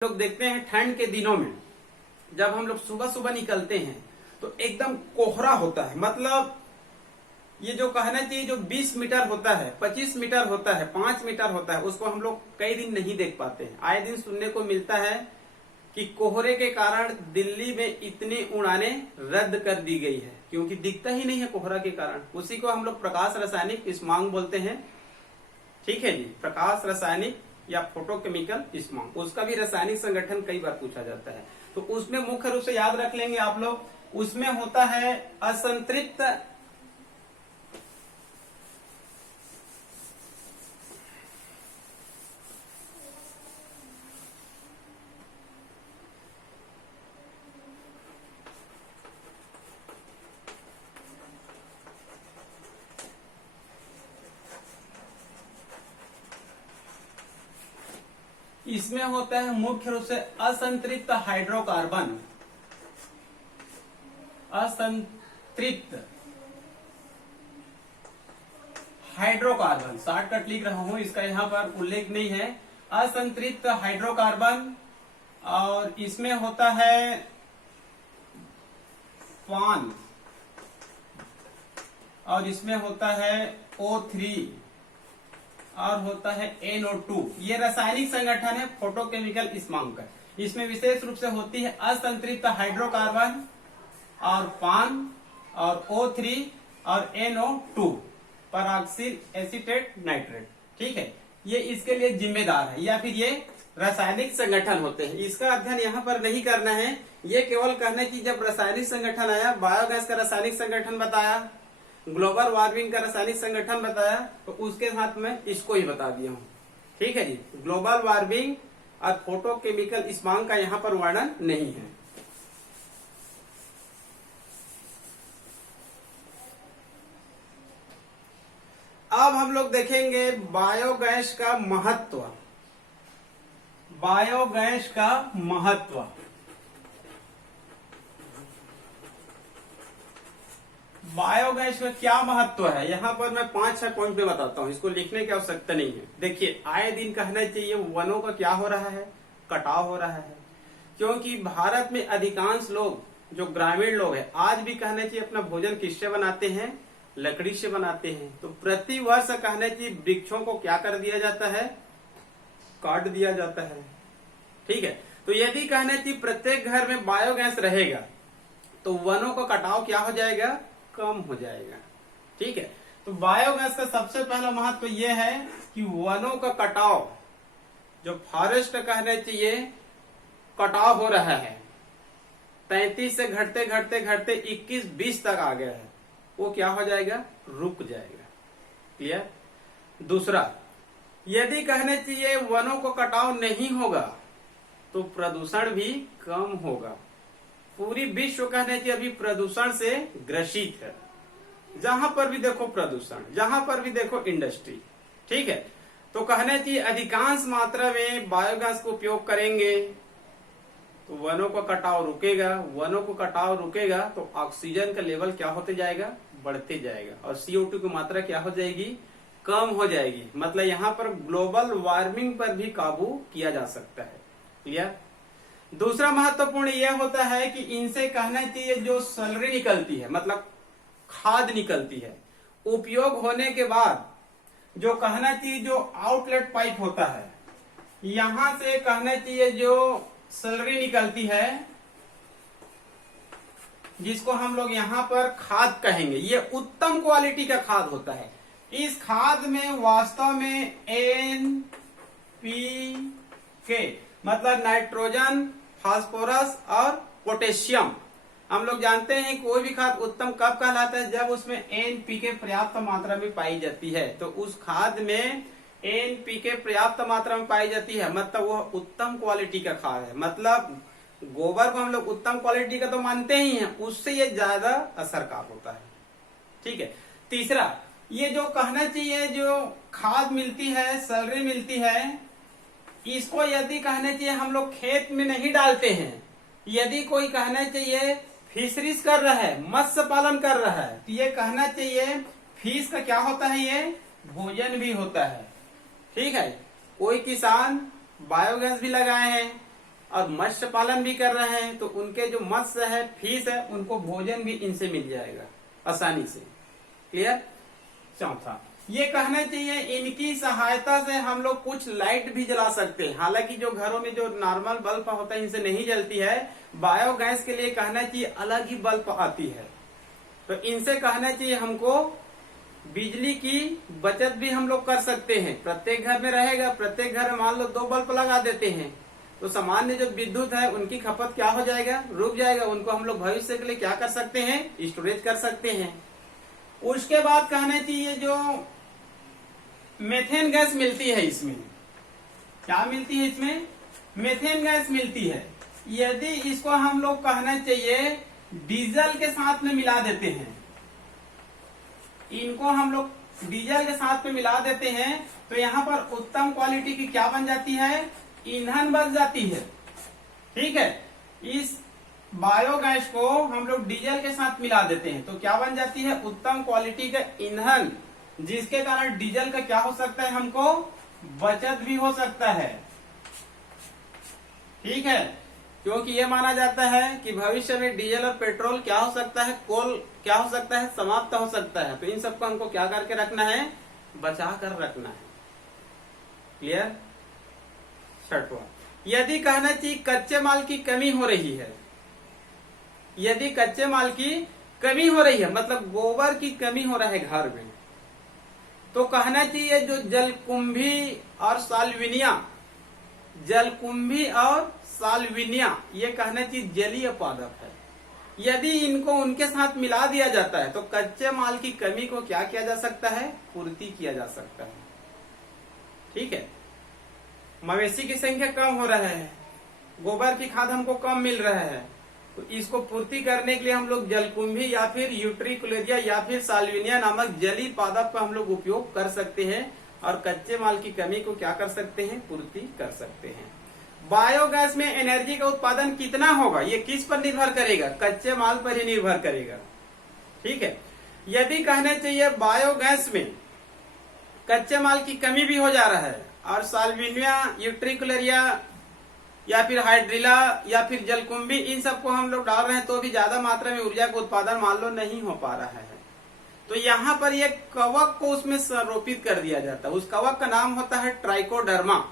लोग देखते हैं ठंड के दिनों में जब हम लोग सुबह सुबह निकलते हैं तो एकदम कोहरा होता है। मतलब ये जो कहना चाहिए जो 20 मीटर होता है, 25 मीटर होता है, 5 मीटर होता है, उसको हम लोग कई दिन नहीं देख पाते हैं। आए दिन सुनने को मिलता है कि कोहरे के कारण दिल्ली में इतनी उड़ानें रद्द कर दी गई है क्योंकि दिखता ही नहीं है कोहरा के कारण। उसी को हम लोग प्रकाश रासायनिक स्माग बोलते हैं। ठीक है जी, प्रकाश रासायनिक या फोटोकेमिकल स्माग, उसका भी रासायनिक संगठन कई बार पूछा जाता है। तो उसमें मुख्य रूप से याद रख लेंगे आप लोग, उसमें होता है असंतृप्त इसमें होता है मुख्य रूप से असंतृप्त हाइड्रोकार्बन, असंतृप्त हाइड्रोकार्बन, शॉर्टकट लिख रहा हूं, इसका यहां पर उल्लेख नहीं है। असंतृप्त हाइड्रोकार्बन, और इसमें होता है पान, और इसमें होता है O3 और होता है NO2। ये रासायनिक संगठन है फोटोकेमिकल स्माग का। इसमें विशेष रूप से होती है असंतृप्त हाइड्रोकार्बन और पान और O3 और NO2, परऑक्सिल एसीटेट नाइट्रेट। ठीक है, ये इसके लिए जिम्मेदार है या फिर ये रासायनिक संगठन होते हैं। इसका अध्ययन यहाँ पर नहीं करना है, ये केवल कहना कि जब रासायनिक संगठन आया, बायोगैस का रासायनिक संगठन बताया, ग्लोबल वार्मिंग का रासायनिक संगठन बताया, तो उसके साथ में इसको ही बता दिया हूं। ठीक है जी, ग्लोबल वार्मिंग और फोटोकेमिकल स्माग का यहाँ पर वर्णन नहीं है। अब हम लोग देखेंगे बायोगैस का महत्व। बायोगैस का महत्व, बायोगैस का क्या महत्व है, यहाँ पर मैं 5-6 पॉइंट पे बताता हूँ, इसको लिखने की आवश्यकता नहीं है। देखिए, आए दिन कहना चाहिए वनों का क्या हो रहा है, कटाव हो रहा है। क्योंकि भारत में अधिकांश लोग जो ग्रामीण लोग हैं आज भी कहना चाहिए अपना भोजन किससे बनाते हैं, लकड़ी से बनाते हैं। तो प्रति वर्ष कहना चाहिए वृक्षों को क्या कर दिया जाता है, काट दिया जाता है। ठीक है, तो यदि कहना चाहिए प्रत्येक घर में बायोगैस रहेगा तो वनों का कटाव क्या हो जाएगा, कम हो जाएगा। ठीक है, तो बायोगैस का सबसे पहला महत्व यह है कि वनों का कटाव, जो फॉरेस्ट कहना चाहिए कटाव हो रहा है, 33 से घटते घटते घटते 21-20 तक आ गया है, वो क्या हो जाएगा, रुक जाएगा। क्लियर। दूसरा, यदि कहने चाहिए वनों को कटाव नहीं होगा तो प्रदूषण भी कम होगा। पूरी विश्व कहने चाहिए अभी प्रदूषण से ग्रसित है, जहां पर भी देखो प्रदूषण, जहां पर भी देखो इंडस्ट्री। ठीक है, तो कहने चाहिए अधिकांश मात्रा में बायोगैस को उपयोग करेंगे तो वनों का कटाव रुकेगा। वनों को कटाव रुकेगा तो ऑक्सीजन का लेवल क्या होते जाएगा, बढ़ते जाएगा, और CO2 की मात्रा क्या हो जाएगी, कम हो जाएगी। मतलब यहाँ पर ग्लोबल वार्मिंग पर भी काबू किया जा सकता है। क्लियर। दूसरा महत्वपूर्ण यह होता है कि इनसे कहना चाहिए जो सलरी निकलती है, मतलब खाद निकलती है, उपयोग होने के बाद जो कहना चाहिए जो आउटलेट पाइप होता है, यहां से कहना चाहिए जो सलरी निकलती है, जिसको हम लोग यहाँ पर खाद कहेंगे, ये उत्तम क्वालिटी का खाद होता है। इस खाद में वास्तव में NPK मतलब नाइट्रोजन, फास्फोरस और पोटेशियम, हम लोग जानते हैं कोई भी खाद उत्तम कब कहलाता है, जब उसमें NPK पर्याप्त मात्रा में पाई जाती है। तो उस खाद में NPK पर्याप्त मात्रा में पाई जाती है, मतलब वह उत्तम क्वालिटी का खाद है। मतलब गोबर को हम लोग उत्तम क्वालिटी का तो मानते ही हैं, उससे ये ज्यादा असरकार होता है। ठीक है। तीसरा, ये जो कहना चाहिए जो खाद मिलती है, सैलरी मिलती है, इसको यदि कहना चाहिए हम लोग खेत में नहीं डालते हैं, यदि कोई कहना चाहिए फिशरीज कर रहा है, मत्स्य पालन कर रहा है, तो ये कहना चाहिए फिश का क्या होता है, ये भोजन भी होता है। ठीक है, कोई किसान बायोगैस भी लगाए हैं, और मत्स्य पालन भी कर रहे हैं तो उनके जो मत्स्य है, फिश है, उनको भोजन भी इनसे मिल जाएगा आसानी से। क्लियर। चौथा, ये कहना चाहिए इनकी सहायता से हम लोग कुछ लाइट भी जला सकते हैं। हालांकि जो घरों में जो नॉर्मल बल्ब होता है इनसे नहीं जलती है, बायोगैस के लिए कहना चाहिए अलग ही बल्ब आती है। तो इनसे कहना चाहिए हमको बिजली की बचत भी हम लोग कर सकते हैं। प्रत्येक घर में रहेगा, प्रत्येक घर में मान लो 2 बल्ब लगा देते हैं तो सामान्य जो विद्युत है उनकी खपत क्या हो जाएगा, रुक जाएगा। उनको हम लोग भविष्य के लिए क्या कर सकते हैं, स्टोरेज कर सकते हैं। उसके बाद कहना चाहिए जो मेथेन गैस मिलती है, इसमें क्या मिलती है, इसमें मेथेन गैस मिलती है। यदि इसको हम लोग कहना चाहिए डीजल के साथ में मिला देते हैं, इनको हम लोग डीजल के साथ में मिला देते हैं तो यहाँ पर उत्तम क्वालिटी की क्या बन जाती है, ईंधन बन जाती है। ठीक है, इस बायोगैस को हम लोग डीजल के साथ मिला देते हैं तो क्या बन जाती है, उत्तम क्वालिटी का ईंधन, जिसके कारण डीजल का क्या हो सकता है, हमको बचत भी हो सकता है। ठीक है, क्योंकि ये माना जाता है कि भविष्य में डीजल और पेट्रोल क्या हो सकता है, कोल क्या हो सकता है, समाप्त हो सकता है। तो इन सबको हमको क्या करके रखना है, बचा कर रखना है। क्लियर। छठवां, यदि कहना चाहिए कच्चे माल की कमी हो रही है, यदि कच्चे माल की कमी हो रही है मतलब गोबर की कमी हो रहा है घर में, तो कहना चाहिए जो जलकुंभी और साल्विनिया, जलकुंभी और साल्विनिया ये कहना चाहिए जलीय पादप है। यदि इनको उनके साथ मिला दिया जाता है तो कच्चे माल की कमी को क्या किया जा सकता है, पूर्ति किया जा सकता है। ठीक है, मवेशी की संख्या कम हो रहा है, गोबर की खाद हमको कम मिल रहा है, तो इसको पूर्ति करने के लिए हम लोग जलकुंभी या फिर यूट्रिकुलेरिया या फिर साल्विनिया नामक जलीय पादप का हम लोग उपयोग कर सकते हैं और कच्चे माल की कमी को क्या कर सकते हैं, पूर्ति कर सकते हैं। बायोगैस में एनर्जी का उत्पादन कितना होगा ये किस पर निर्भर करेगा, कच्चे माल पर ही निर्भर करेगा। ठीक है, यदि कहना चाहिए बायोगैस में कच्चे माल की कमी भी हो जा रहा है और साल्विनिया, यूट्रिकुलेरिया या फिर हाइड्रिला या फिर जलकुंभी इन सबको हम लोग डाल रहे हैं तो भी ज्यादा मात्रा में ऊर्जा का उत्पादन मान लो नहीं हो पा रहा है, तो यहाँ पर ये कवक को उसमें संरोपित कर दिया जाता है। उस कवक का नाम होता है ट्राइकोडर्मा,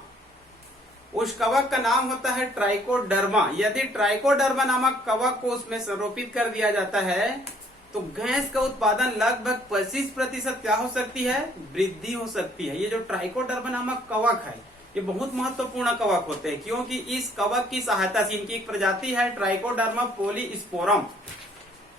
उस कवक का नाम होता है ट्राइकोडर्मा। यदि ट्राइकोडर्मा नामक कवक को उसमें संरोपित कर दिया जाता है तो गैस का उत्पादन लगभग 25% क्या हो सकती है, वृद्धि हो सकती है। ये जो ट्राइकोडर्मा नामक कवक है ये बहुत महत्वपूर्ण कवक होते हैं, क्योंकि इस कवक की सहायता से, इनकी एक प्रजाति है ट्राइकोडर्मा पोलीस्पोरम,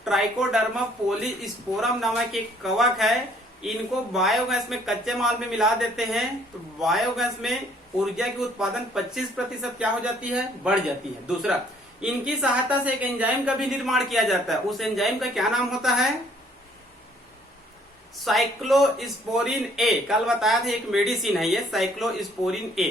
ट्राइकोडर्मा पोलीस्पोरम नामक एक कवक है। इनको बायोगैस में कच्चे माल में मिला देते हैं तो बायोगैस में ऊर्जा की उत्पादन 25% क्या हो जाती है, बढ़ जाती है। दूसरा, इनकी सहायता से एक एंजाइम का भी निर्माण किया जाता है। उस एंजाइम का क्या नाम होता है, साइक्लोस्पोरिन ए। कल बताया था एक मेडिसिन है ये साइक्लोस्पोरिन ए।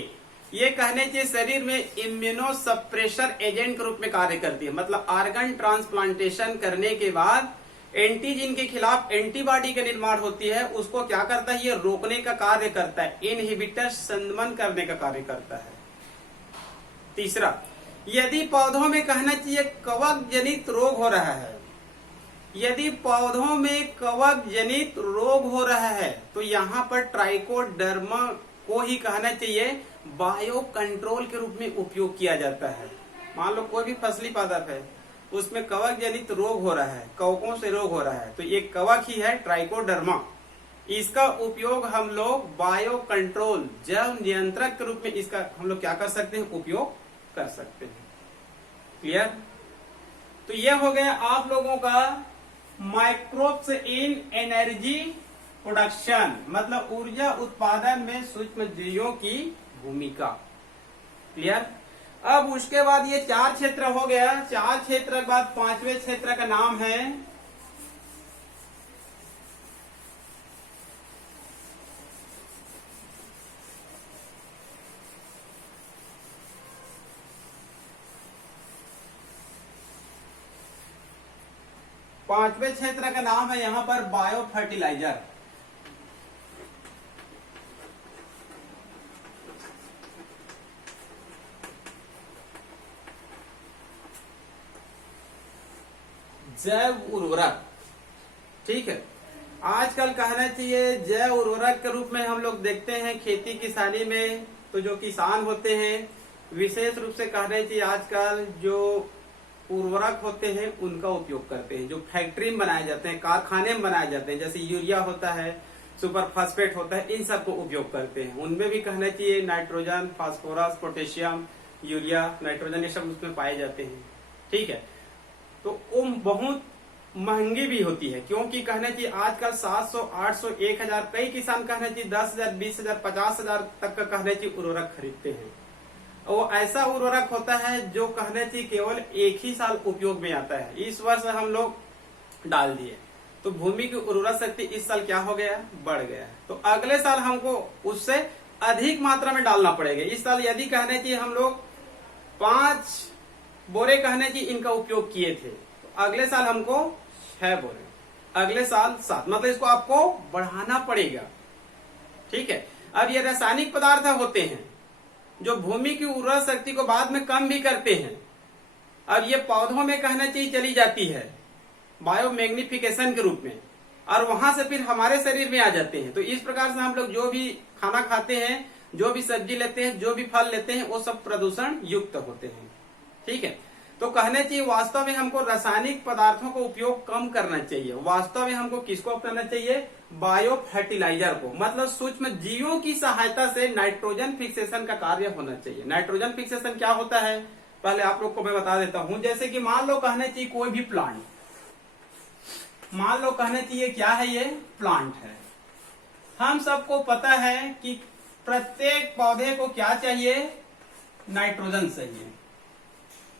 ये कहने चाहिए शरीर में इम्यूनोसप्रेशर एजेंट के रूप में कार्य करती है। मतलब ऑर्गन ट्रांसप्लांटेशन करने के बाद एंटीजन के खिलाफ एंटीबॉडी का निर्माण होती है, उसको क्या करता है, ये रोकने का कार्य करता है, इनहिबिटर संदमन करने का कार्य करता है। तीसरा, यदि पौधों में कहना चाहिए कवक जनित रोग हो रहा है, यदि पौधों में कवक जनित रोग हो रहा है तो यहाँ पर ट्राइकोडर्मा को ही कहना चाहिए बायो कंट्रोल के रूप में उपयोग किया जाता है। मान लो कोई भी फसली पादप है उसमें कवक जनित रोग हो रहा है, कवकों से रोग हो रहा है, तो ये कवक ही है ट्राइकोडर्मा। इसका उपयोग हम लोग बायो कंट्रोल, जल नियंत्रक के रूप में इसका हम लोग क्या कर सकते हैं, उपयोग कर सकते हैं। क्लियर। तो यह हो गया आप लोगों का माइक्रोब्स इन एनर्जी प्रोडक्शन, मतलब ऊर्जा उत्पादन में सूक्ष्म जीवों की भूमिका। क्लियर। अब उसके बाद ये 4 क्षेत्र हो गया। 4 क्षेत्र के बाद 5वें क्षेत्र का नाम है पांचवें क्षेत्र का नाम है यहाँ पर बायो फर्टिलाइजर। जैव उर्वरक। ठीक है, आजकल कहना चाहिए जैव उर्वरक के रूप में हम लोग देखते हैं खेती किसानी में। तो जो किसान होते हैं विशेष रूप से कहना चाहिए आजकल जो उर्वरक होते हैं उनका उपयोग करते हैं, जो फैक्ट्री में बनाए जाते हैं, कारखाने में बनाए जाते हैं, जैसे यूरिया होता है, सुपर फास्फेट होता है, इन सबको उपयोग करते हैं। उनमें भी कहना चाहिए nitrogen, phosphorus, potassium, urea, nitrogen, ये सब उसमें पाए जाते हैं। ठीक है, तो वो बहुत महंगी भी होती है, क्योंकि कहना चाहिए आजकल 700, 800, 1000, कई किसान कहना चाहिए 10,000, 20,000, 50,000 तक का कहना चाहिए उर्वरक खरीदते हैं। वो ऐसा उर्वरक होता है जो कहना चाहिए केवल एक ही साल उपयोग में आता है। इस वर्ष हम लोग डाल दिए तो भूमि की उर्वरक शक्ति इस साल क्या हो गया, बढ़ गया है, तो अगले साल हमको उससे अधिक मात्रा में डालना पड़ेगा। इस साल यदि कहना चाहिए हम लोग 5 बोरे कहना चाहिए इनका उपयोग किए थे, तो अगले साल हमको 6 बोरे, अगले साल 7, मतलब इसको आपको बढ़ाना पड़ेगा। ठीक है, अब ये रासायनिक पदार्थ होते हैं जो भूमि की उर्वरक शक्ति को बाद में कम भी करते हैं। अब ये पौधों में कहना चाहिए चली जाती है बायोमैग्निफिकेशन के रूप में, और वहां से फिर हमारे शरीर में आ जाते हैं। तो इस प्रकार से हम लोग जो भी खाना खाते हैं, जो भी सब्जी लेते हैं, जो भी फल लेते हैं, वो सब प्रदूषण युक्त होते हैं। ठीक है, तो कहना चाहिए वास्तव में हमको रासायनिक पदार्थों को उपयोग कम करना चाहिए। वास्तव में हमको किसको अपनाना चाहिए, बायो फर्टिलाइजर को, मतलब सूक्ष्म जीवों की सहायता से नाइट्रोजन फिक्सेशन का कार्य होना चाहिए। नाइट्रोजन फिक्सेशन क्या होता है पहले आप लोग को मैं बता देता हूं। जैसे कि मान लो कहना चाहिए कोई भी प्लांट, मान लो कहना चाहिए क्या है, ये प्लांट है। हम सबको पता है कि प्रत्येक पौधे को क्या चाहिए, नाइट्रोजन चाहिए।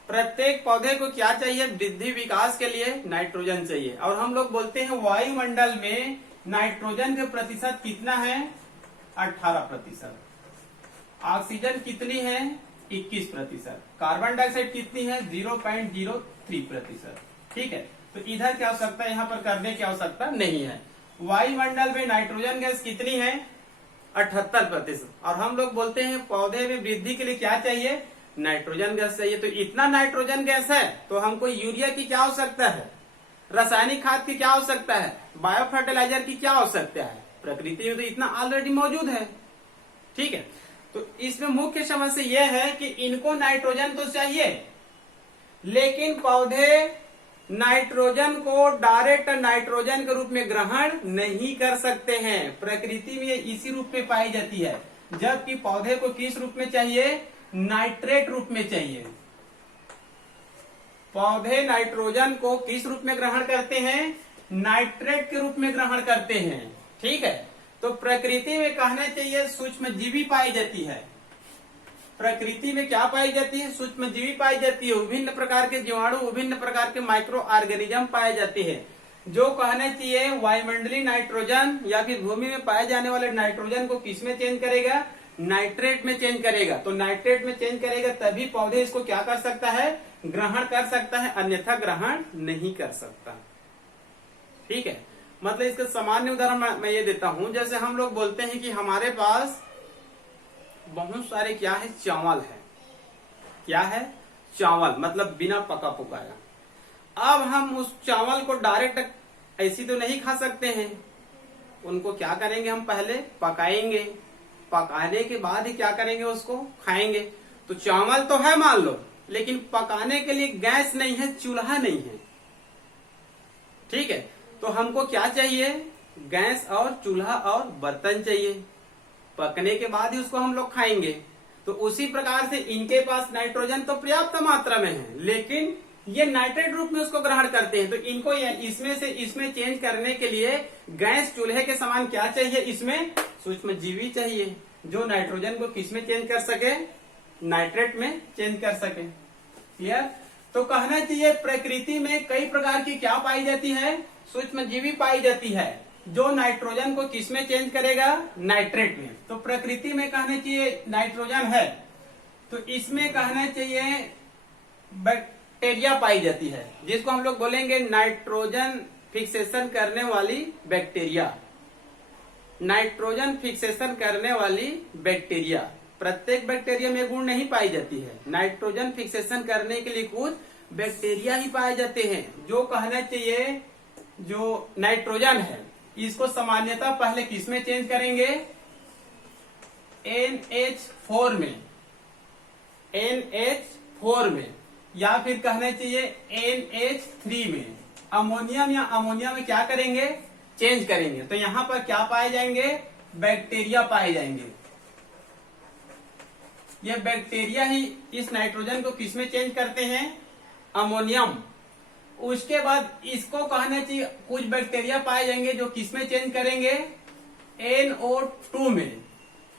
प्रत्येक पौधे को क्या चाहिए, वृद्धि विकास के लिए नाइट्रोजन चाहिए। और हम लोग बोलते हैं वायुमंडल में नाइट्रोजन के प्रतिशत कितना है, 18%। ऑक्सीजन कितनी है, 21%। कार्बन डाइऑक्साइड कितनी है, 0.03%। ठीक है, तो इधर की आवश्यकता यहाँ पर करने की आवश्यकता नहीं है। वायुमंडल में नाइट्रोजन गैस कितनी है, 78%। और हम लोग बोलते हैं पौधे में वृद्धि के लिए क्या चाहिए, नाइट्रोजन गैस चाहिए। तो इतना नाइट्रोजन गैस है तो हमको यूरिया की क्या आवश्यकता है, रासायनिक खाद की क्या आवश्यकता है, बायो फर्टिलाइजर की क्या आवश्यकता है। प्रकृति में तो इतना ऑलरेडी मौजूद है। ठीक है, तो इसमें मुख्य समस्या यह है कि इनको नाइट्रोजन तो चाहिए, लेकिन पौधे नाइट्रोजन को डायरेक्ट नाइट्रोजन के रूप में ग्रहण नहीं कर सकते हैं। प्रकृति में इसी रूप में पाई जाती है, जबकि पौधे को किस रूप में चाहिए, नाइट्रेट रूप में चाहिए। पौधे नाइट्रोजन को किस रूप में ग्रहण करते हैं, नाइट्रेट के रूप में ग्रहण करते हैं। ठीक है, तो प्रकृति में कहना चाहिए सूक्ष्म जीवी पाई जाती है। प्रकृति में क्या पाई जाती है, सूक्ष्म जीवी पाई जाती है। विभिन्न प्रकार के जीवाणु, विभिन्न प्रकार के माइक्रो ऑर्गेनिज्म पाए जाते हैं, जो कहना चाहिए वायुमंडलीय नाइट्रोजन या फिर भूमि में पाए जाने वाले नाइट्रोजन को किसमें चेंज करेगा, नाइट्रेट में चेंज करेगा। तो नाइट्रेट में चेंज करेगा तभी पौधे इसको क्या कर सकता है, ग्रहण कर सकता है, अन्यथा ग्रहण नहीं कर सकता। ठीक है, मतलब इसका सामान्य उदाहरण मैं ये देता हूं। जैसे हम लोग बोलते हैं कि हमारे पास बहुत सारे क्या है, चावल है। क्या है, चावल, मतलब बिना पका पकाया। अब हम उस चावल को डायरेक्ट ऐसी तो नहीं खा सकते हैं, उनको क्या करेंगे, हम पहले पकाएंगे, पकाने के बाद ही क्या करेंगे, उसको खाएंगे। तो चावल तो है मान लो, लेकिन पकाने के लिए गैस नहीं है, चूल्हा नहीं है। ठीक है, तो हमको क्या चाहिए, गैस और चूल्हा और बर्तन चाहिए। पकने के बाद ही उसको हम लोग खाएंगे। तो उसी प्रकार से इनके पास नाइट्रोजन तो पर्याप्त मात्रा में है, लेकिन ये नाइट्रेट रूप में उसको ग्रहण करते हैं। तो इनको इसमें से इसमें चेंज करने के लिए गैस चूल्हे के समान क्या चाहिए, इसमें सूक्ष्म जीवी चाहिए, जो नाइट्रोजन को किसमें चेंज कर सके, नाइट्रेट में चेंज कर सके। क्लियर, तो कहना चाहिए प्रकृति में कई प्रकार की क्या पाई जाती है, सूक्ष्म जीवी पाई जाती है, जो नाइट्रोजन को किसमें चेंज करेगा, नाइट्रेट में। तो प्रकृति में कहना चाहिए नाइट्रोजन है, तो इसमें कहना चाहिए बैक्टीरिया पाई जाती है, जिसको हम लोग बोलेंगे नाइट्रोजन फिक्सेशन करने वाली बैक्टीरिया। नाइट्रोजन फिक्सेशन करने वाली बैक्टीरिया, प्रत्येक बैक्टीरिया में गुण नहीं पाई जाती है। नाइट्रोजन फिक्सेशन करने के लिए कुछ बैक्टीरिया ही पाए जाते हैं। जो कहना चाहिए जो नाइट्रोजन है इसको सामान्यतः पहले किस में चेंज करेंगे, NH4 में, NH4 में, या फिर कहना चाहिए NH3 में। अमोनियम या अमोनिया में क्या करेंगे, चेंज करेंगे। तो यहां पर क्या पाए जाएंगे, बैक्टीरिया पाए जाएंगे। ये बैक्टीरिया ही इस नाइट्रोजन को किस में चेंज करते हैं, अमोनियम। उसके बाद इसको कहना चाहिए कुछ बैक्टीरिया पाए जाएंगे जो किस में चेंज करेंगे, NO2 में।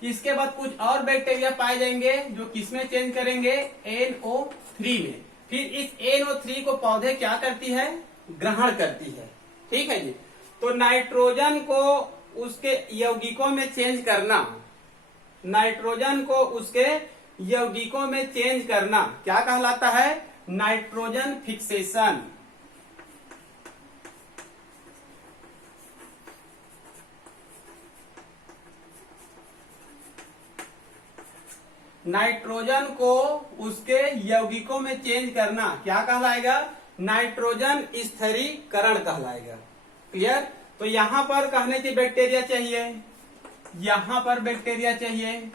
इसके बाद कुछ और बैक्टीरिया पाए जाएंगे जो किस में चेंज करेंगे, NO3 में। फिर इस NO3 को पौधे क्या करती है, ग्रहण करती है। ठीक है जी। तो नाइट्रोजन को उसके यौगिकों में चेंज करना, नाइट्रोजन को उसके यौगिकों में चेंज करना क्या कहलाता है, नाइट्रोजन फिक्सेशन। नाइट्रोजन को उसके यौगिकों में चेंज करना क्या कहलाएगा, नाइट्रोजन स्थिरीकरण कहलाएगा। क्लियर। तो यहां पर कहने की बैक्टीरिया चाहिए, यहां पर बैक्टीरिया चाहिए,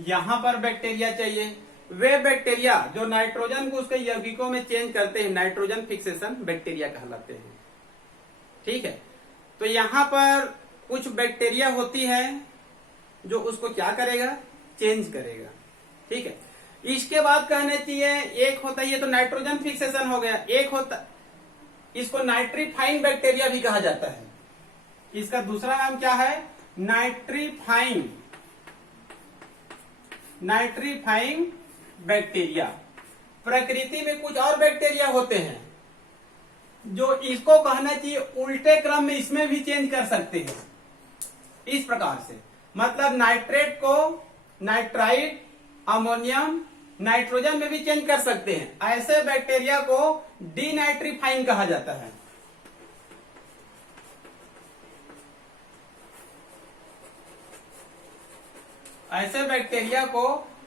यहां पर बैक्टीरिया चाहिए। वे बैक्टीरिया जो नाइट्रोजन को उसके यौगिकों में चेंज करते हैं नाइट्रोजन फिक्सेशन बैक्टीरिया कहलाते हैं। ठीक है। तो यहां पर कुछ बैक्टीरिया होती है जो उसको क्या करेगा, चेंज करेगा। ठीक है। इसके बाद कहना चाहिए एक होता है, ये तो नाइट्रोजन फिक्सेशन हो गया, एक होता इसको नाइट्रीफाइंग बैक्टीरिया भी कहा जाता है। इसका दूसरा नाम क्या है, नाइट्रीफाइंग, नाइट्रीफाइंग बैक्टीरिया। प्रकृति में कुछ और बैक्टीरिया होते हैं जो इसको कहना चाहिए उल्टे क्रम में इसमें भी चेंज कर सकते हैं। इस प्रकार से मतलब नाइट्रेट को नाइट्राइट, अमोनियम, नाइट्रोजन में भी चेंज कर सकते हैं। ऐसे बैक्टीरिया को डीनाइट्रीफाइंग कहा जाता है। ऐसे बैक्टीरिया को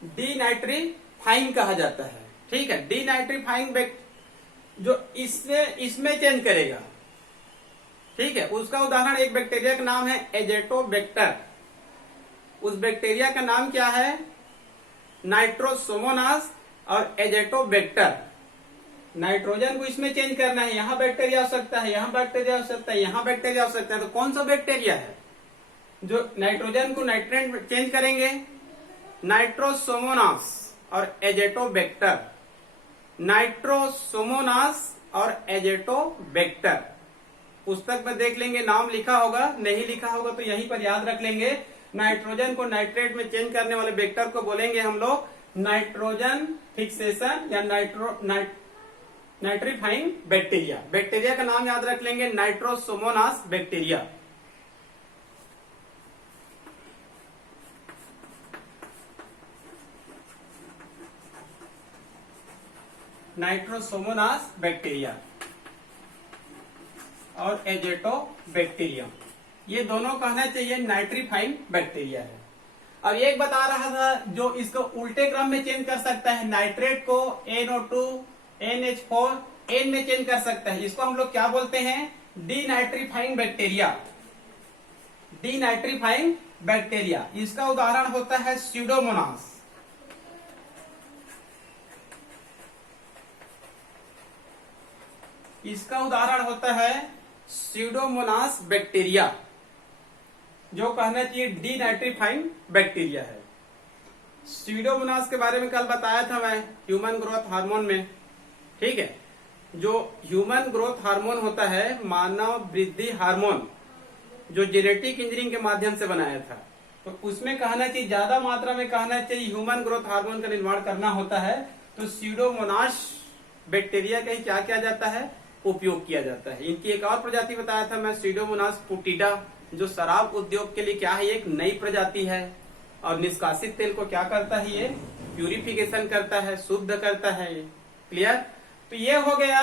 डीनाइट्रीफाइंग कहा जाता है। ठीक है। डीनाइट्रीफाइंग जो इसमें चेंज करेगा। ठीक है। उसका उदाहरण एक बैक्टीरिया का नाम है एजेटोबैक्टर। उस बैक्टीरिया का नाम क्या है, नाइट्रोसोमोनास और एजेटोबैक्टर। नाइट्रोजन को इसमें चेंज करना है, यहां बैक्टीरिया हो सकता है, यहां बैक्टीरिया हो सकता है, यहां बैक्टीरिया हो सकता है। तो कौन सा बैक्टीरिया है जो नाइट्रोजन को नाइट्रेट में चेंज करेंगे, नाइट्रोसोमोनास और एजेटोबैक्टर। नाइट्रोसोमोनास और एजेटोबैक्टर पुस्तक में देख लेंगे, नाम लिखा होगा, नहीं लिखा होगा तो यहीं पर याद रख लेंगे। नाइट्रोजन को नाइट्रेट में चेंज करने वाले वेक्टर को बोलेंगे हम लोग नाइट्रोजन फिक्सेशन या नाइट्रीफाइंग बैक्टीरिया। बैक्टीरिया का नाम याद रख लेंगे, नाइट्रोसोमोनास बैक्टीरिया। नाइट्रोसोमोनास बैक्टीरिया और एजेटोबैक्टीरियम, ये दोनों कहना चाहिए नाइट्रीफाइंग बैक्टीरिया है। अब एक बता रहा था जो इसको उल्टे क्रम में चेंज कर सकता है, नाइट्रेट को NO2, NH4, N में चेंज कर सकता है। इसको हम लोग क्या बोलते हैं, डीनाइट्रीफाइंग बैक्टीरिया। डीनाइट्रीफाइंग बैक्टीरिया, इसका उदाहरण होता है स्यूडोमोनास। इसका उदाहरण होता है स्यूडोमोनास बैक्टीरिया, जो कहना चाहिए डीनाइट्रीफाइंग बैक्टीरिया है। स्यूडोमोनास के बारे में कल बताया था मैं ह्यूमन ग्रोथ हार्मोन में। ठीक है। जो ह्यूमन ग्रोथ हार्मोन होता है, मानव वृद्धि हार्मोन, जो जेनेटिक इंजीनियरिंग के माध्यम से बनाया था, तो उसमें कहना चाहिए ज्यादा मात्रा में कहना चाहिए ह्यूमन ग्रोथ हार्मोन का निर्माण करना होता है। तो स्यूडोमोनास बैक्टीरिया का ही क्या किया जाता है, उपयोग किया जाता है। इनकी एक और प्रजाति बताया था मैं, स्यूडोमोनास पुटिडा, जो शराब उद्योग के लिए क्या है, एक नई प्रजाति है और निष्कासित तेल को क्या करता है, ये प्यूरिफिकेशन करता है, शुद्ध करता है ये। क्लियर। तो ये हो गया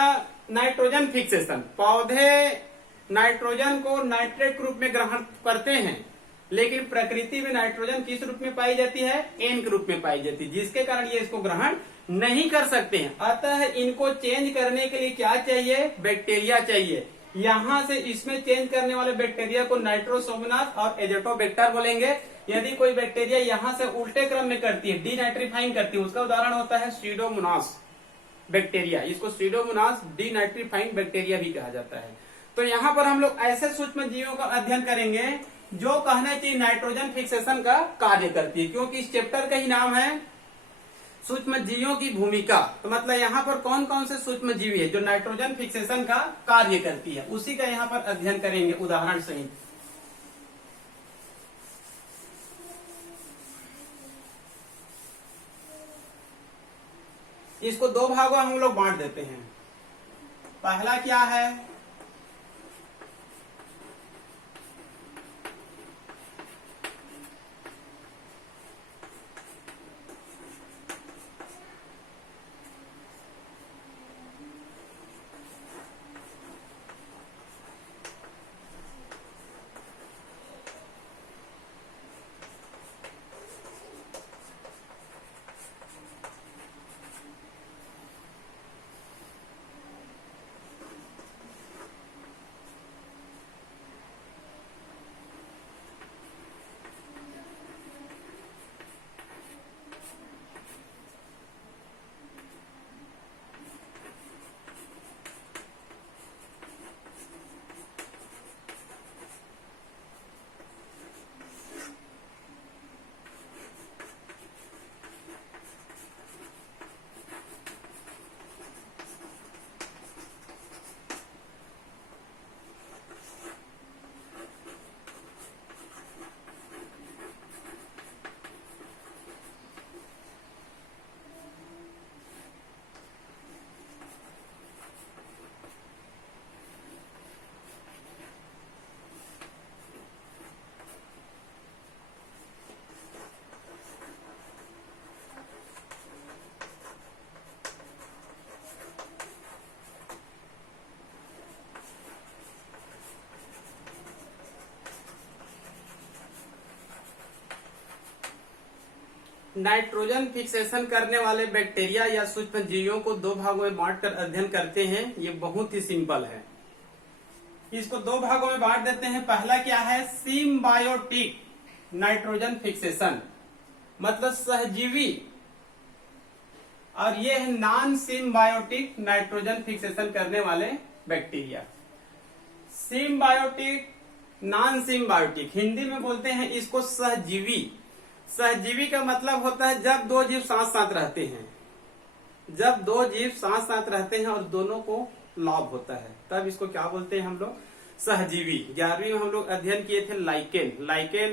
नाइट्रोजन फिक्सेशन। पौधे नाइट्रोजन को नाइट्रेट के रूप में ग्रहण करते हैं, लेकिन प्रकृति में नाइट्रोजन किस रूप में पाई जाती है, N के रूप में पाई जाती है, जिसके कारण ये इसको ग्रहण नहीं कर सकते हैं। अतः इनको चेंज करने के लिए क्या चाहिए, बैक्टीरिया चाहिए। यहां से इसमें चेंज करने वाले बैक्टीरिया को नाइट्रोसोमोनास और एजेटोबैक्टर बोलेंगे। यदि कोई बैक्टीरिया यहां से उल्टे क्रम में करती है, डीनाइट्रीफाइंग करती है, उसका उदाहरण होता है सीडोमोनास बैक्टीरिया। इसको सीडोमोनास डीनाइट्रीफाइंग बैक्टीरिया भी कहा जाता है। तो यहाँ पर हम लोग ऐसे सूक्ष्म जीवों का अध्ययन करेंगे जो कहना चाहिए नाइट्रोजन फिक्सेशन का कार्य करती है, क्योंकि इस चैप्टर का ही नाम है सूक्ष्म जीवों की भूमिका। तो मतलब यहाँ पर कौन कौन से सूक्ष्म जीवी है जो नाइट्रोजन फिक्सेशन का कार्य करती है, उसी का यहाँ पर अध्ययन करेंगे उदाहरण सहित। इसको दो भागों में हम लोग बांट देते हैं। पहला क्या है, नाइट्रोजन फिक्सेशन करने वाले बैक्टीरिया या सूक्ष्म जीवों को दो भागों में बांटकर अध्ययन करते हैं। ये बहुत ही सिंपल है। इसको दो भागों में बांट देते हैं। पहला क्या है, सिम्बायोटिक नाइट्रोजन फिक्सेशन, मतलब सहजीवी, और ये है नॉन सिम्बायोटिक नाइट्रोजन फिक्सेशन करने वाले bacteria. Symbiotic, non symbiotic, Hindi में बोलते हैं इसको सहजीवी। सहजीवी का मतलब होता है जब दो जीव साथ साथ रहते हैं, जब दो जीव साथ साथ रहते हैं और दोनों को लाभ होता है, तब इसको क्या बोलते हैं हम लोग, सहजीवी। 11वीं में हम लोग अध्ययन किए थे लाइकेन।